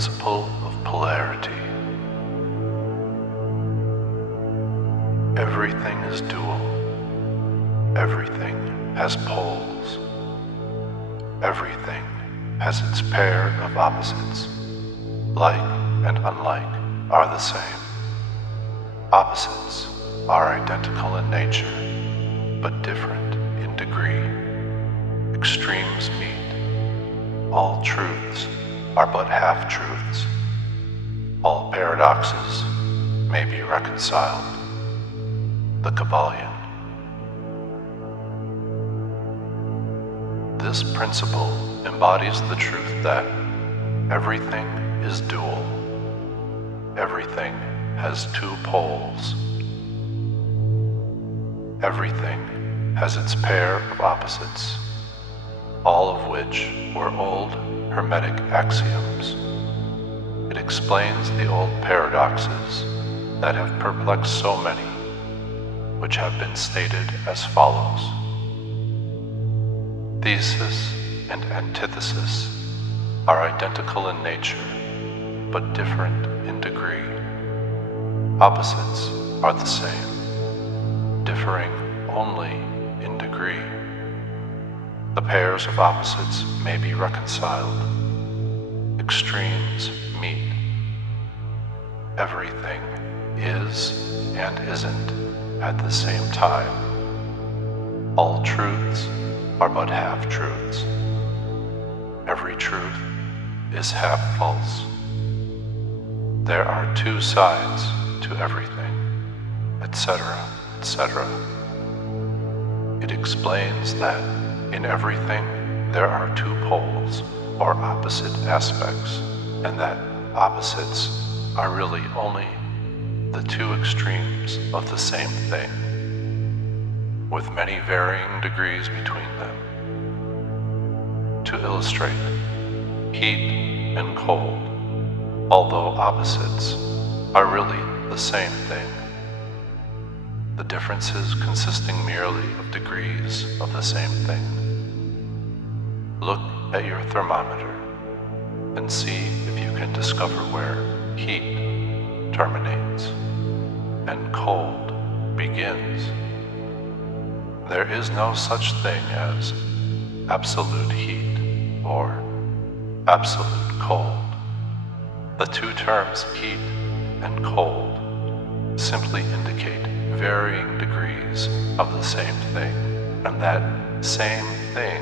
Principle of Polarity. Everything is dual. Everything has poles. Everything has its pair of opposites. Like and unlike are the same. Opposites are identical in nature, but different in degree. Extremes meet. All truths are but half-truths. All paradoxes may be reconciled. The Kybalion. This principle embodies the truth that everything is dual. Everything has two poles. Everything has its pair of opposites, all of which were old Hermetic axioms. It explains the old paradoxes that have perplexed so many, which have been stated as follows. Thesis and antithesis are identical in nature, but different in degree. Opposites are the same, differing only in degree. The pairs of opposites may be reconciled. Extremes meet. Everything is and isn't at the same time. All truths are but half-truths. Every truth is half false. There are two sides to everything, etc., etc. It explains that in everything there are two poles or opposite aspects, and that opposites are really only the two extremes of the same thing, with many varying degrees between them. To illustrate, heat and cold, although opposites, are really the same thing, the differences consisting merely of degrees of the same thing. Look at your thermometer and see if you can discover where heat terminates and cold begins. There is no such thing as absolute heat or absolute cold. The two terms heat and cold simply indicate varying degrees of the same thing, and that same thing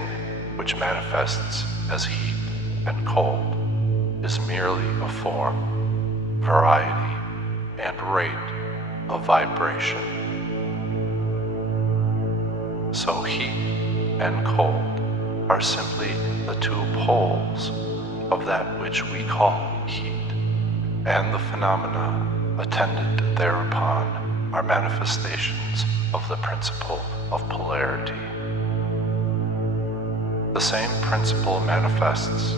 which manifests as heat and cold is merely a form, variety, and rate of vibration. So heat and cold are simply the two poles of that which we call heat, and the phenomena attendant thereupon are manifestations of the principle of polarity. The same principle manifests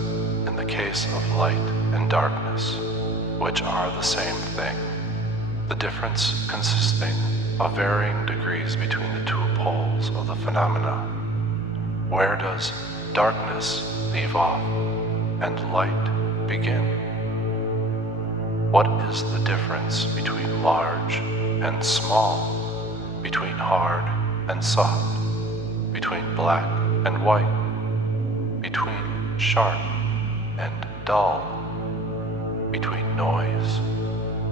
in the case of light and darkness, which are the same thing, the difference consisting of varying degrees between the two poles of the phenomena. Where does darkness leave off and light begin? What is the difference between large and small, between hard and soft, between black and white, between sharp and dull, between noise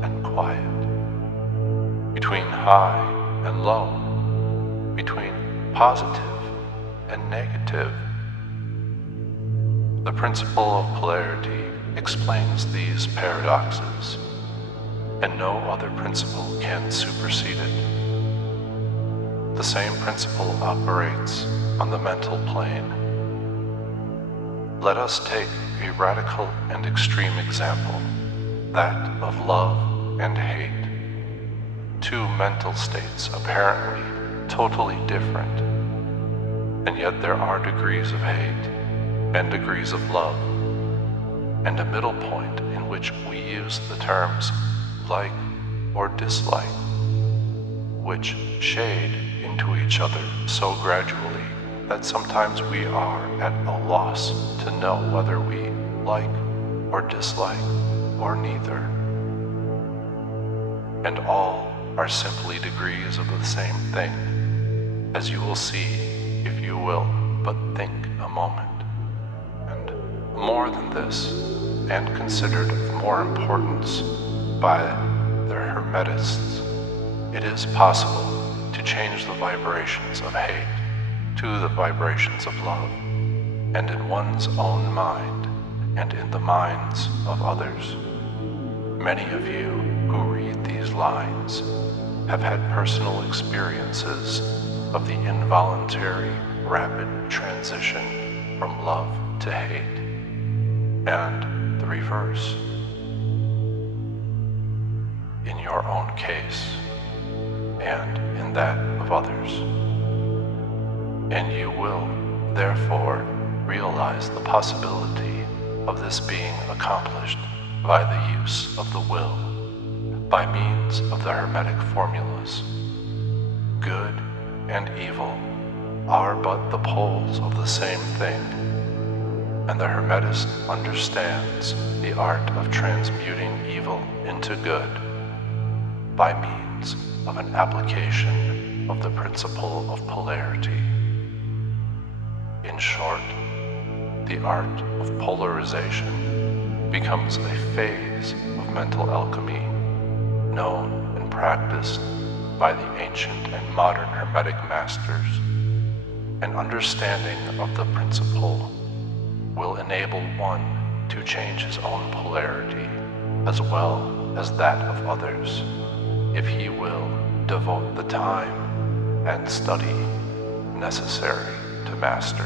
and quiet, between high and low, between positive and negative? The principle of polarity explains these paradoxes, and no other principle can supersede it. The same principle operates on the mental plane. Let us take a radical and extreme example, that of love and hate. Two mental states apparently totally different, and yet there are degrees of hate and degrees of love, and a middle point in which we use the terms like or dislike, which shade into each other so gradually that sometimes we are at a loss to know whether we like or dislike, or neither. And all are simply degrees of the same thing, as you will see if you will but think a moment. And more than this, and considered of more importance by the Hermetists, it is possible to change the vibrations of hate to the vibrations of love, and in one's own mind and in the minds of others. Many of you who read these lines have had personal experiences of the involuntary, rapid transition from love to hate, and the reverse. In your own case, and in that of others. And you will, therefore, realize the possibility of this being accomplished by the use of the will, by means of the Hermetic formulas. Good and evil are but the poles of the same thing, and the Hermetist understands the art of transmuting evil into good by means of an application of the principle of polarity. In short, the art of polarization becomes a phase of mental alchemy, known and practiced by the ancient and modern Hermetic Masters. An understanding of the principle will enable one to change his own polarity as well as that of others, if he will devote the time and study necessary to master.